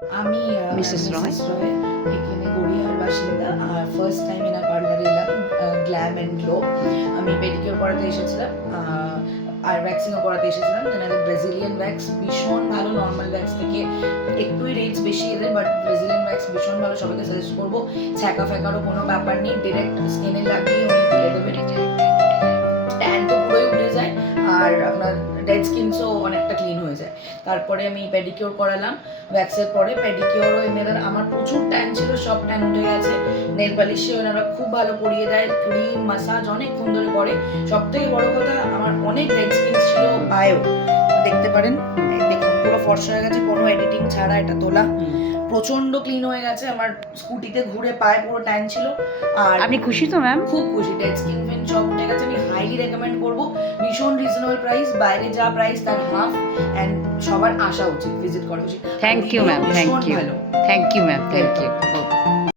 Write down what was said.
আমি মিসেস রয়। মিসেস রয়, এখানে গড়িয়ার বাসিন্দা। আর ফার্স্ট টাইম এনার পার্লারে এলাম, গ্ল্যাম অ্যান্ড গ্লো। আমি পেডিকিউর করাতে এসেছিলাম আর ভ্যাক্সিনও করাতে এসেছিলাম। এনাদের ব্রাজিলিয়ান ভ্যাক্স ভীষণ ভালো, নর্মাল ভ্যাক্স থেকে একটুই রেটস বেশি এদের, বাট ব্রাজিলিয়ান ভ্যাক্স ভীষণ ভালো, সবাইকে সাজেস্ট করবো। ছ্যাঁকা ফ্যাঁকারও কোনো ব্যাপার নেই, ডিরেক্ট স্কিনে লাগিয়ে উনি তুলে দেবেন। ট্যান তো পুরোই উঠে যায়, আর আপনার ডেড স্কিনসও অনেকটা ক্লিন হয়ে যায়। তারপরে আমি পেডিকিউর করালাম। ভ্যাক্সের পরে পেডিকিউরও এনাদের, আমার প্রচুর ট্যান ছিল, সব ট্যান উঠে গেছে। নেল পালিশে ওনারা খুব ভালো করিয়ে দেয়, ক্রিম মাসাজ অনেকক্ষণ ধরে করে। সব থেকে বড় কথা, আমার অনেক ডেড স্কিন ছিল পায়েও, দেখতে পারেন, এই দেখুন পুরো ফর্সা হয়ে গেছে, কোনো এডিটিং ছাড়া এটা তোলা। প্রচন্ড ক্লিন হয়ে গেছে। আমার স্কুটিতে ঘুরে পায়ে পুরো ট্যান ছিল। আর আপনি খুশি তো ম্যাম? খুব খুশি, ডেড স্কিন ফিন সব উঠে গেছে। আমি হাইলি রেকমেন্ড করবো, ভীষণ রিজনেবল প্রাইস, বাইরে যা প্রাইস তার হাফ, অ্যান্ড সবার আসা উচিত, ভিজিট করা উচিত। Thank you ma'am, thank you, thank you ma'am, thank you.